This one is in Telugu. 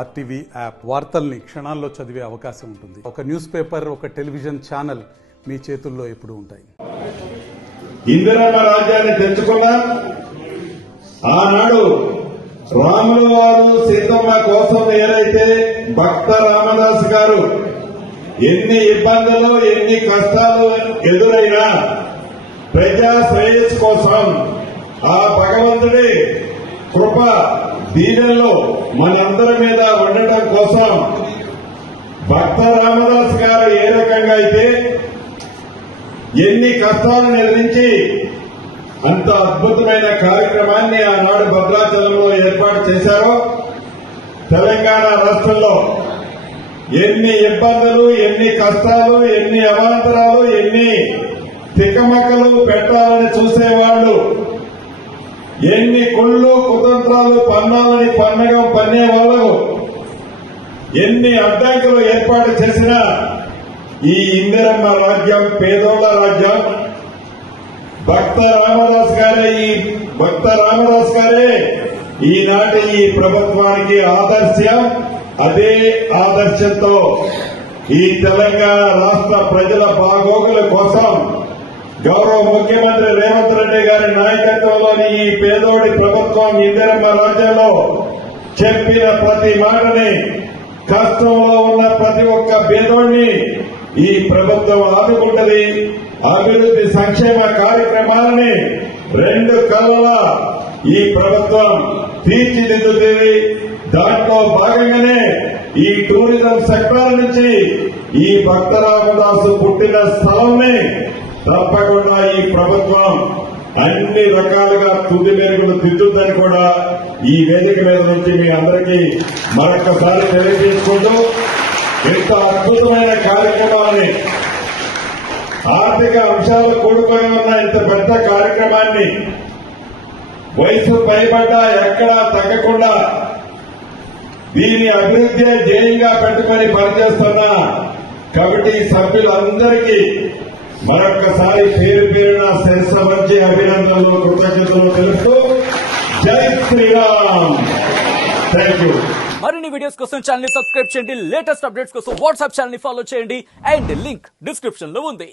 ఆర్టీవీ యాప్ వార్తల్ని క్షణాల్లో చదివే అవకాశం ఉంటుంది. ఒక న్యూస్ పేపర్, ఒక టెలివిజన్ ఛానల్ మీ చేతుల్లో ఎప్పుడూ ఉంటాయి. ఇందిరమ్మ రాజ్యాన్ని తెచ్చుకున్న ఆనాడు రాముల వారు సీతమ్మ కోసం ఏదైతే భక్త రామదాస్ గారు ఎన్ని ఇబ్బందులు ఎన్ని కష్టాలు ఎదురైనా ప్రజా శ్రేయస్సు కోసం ఆ భగవంతుడి కృప దీవెనలో మనందరి మీద ఉండటం కోసం భక్త రామదాస్ గారు ఏ రకంగా అయితే ఎన్ని కష్టాలను ఎదిరించి అంత అద్భుతమైన కార్యక్రమాన్ని ఆనాడు భద్రాచలంలో ఏర్పాటు చేశారో, తెలంగాణ రాష్ట్రంలో ఎన్ని ఇబ్బందులు ఎన్ని కష్టాలు ఎన్ని అవాంతరాలు ఎన్ని తికమకలు పెట్టాలని చూసేవాళ్లు, ఎన్ని కుళ్ళు కుతంత్రాలు పన్నాలని పన్నేవాళ్లు, ఎన్ని అడ్డంకులు ఏర్పాటు చేసినా ఈ ఇందిరమ్మ రాజ్యం పేదోళ్ల రాజ్యం. భక్త రామదాస్ గారే ఈనాటి ఈ ప్రభుత్వానికి ఆదర్శం. అదే ఆదర్శంతో ఈ తెలంగాణ రాష్ట్ర ప్రజల బాగోగుల కోసం గౌరవ ముఖ్యమంత్రి రేవంత్ రెడ్డి గారి నాయకత్వంలోని ఈ పేదోడి ప్రభుత్వం ఇందిరమ్మ రాజ్యంలో చెప్పిన ప్రతి మాటని, కష్టంలో ఉన్న ప్రతి ఒక్క పేదోడిని ఈ ప్రభుత్వం ఆదుకుంటది. అభివృద్ది సంక్షేమ కార్యక్రమాలని రెండు కళ్ళలా ఈ ప్రభుత్వం తీర్చిదిద్దుతుంది. దాంట్లో భాగంగానే ఈ టూరిజం సెక్టార్ నుంచి ఈ భక్త రామదాసు పుట్టిన స్థలంని తప్పకుండా ఈ ప్రభుత్వం అన్ని రకాలుగా తుది మెరుగులు దిద్దుద్దని కూడా ఈ వేదిక మీద నుంచి మీ అందరికీ మరొకసారి తెలియజేసుకుంటూ, ఇంత అద్భుతమైన కార్యక్రమాలని, ఆర్థిక అంశాలు కూడుకొని ఉన్న ఇంత పెద్ద కార్యక్రమాన్ని వయసు పైబడ్డా ఎక్కడా తగ్గకుండా దీని అభివృద్ధి ధ్యేయంగా పెట్టుకుని పనిచేస్తున్న కమిటీ సభ్యులందరికీ మరొక్కసారి పేరు పేరున శిరస్సు వంచి అభినందనలు కృతజ్ఞతలు తెలుపుతూ జై శ్రీరామ్. Thank you. మరిన్ని వీడియోస్ కోసం ఛానల్ ని సబ్స్క్రైబ్ చేయండి. లేటెస్ట్ అప్డేట్స్ కోసం వాట్సాప్ ఛానల్ ని ఫాలో చేయండి. అండ్ లింక్ డిస్క్రిప్షన్ లో ఉంది.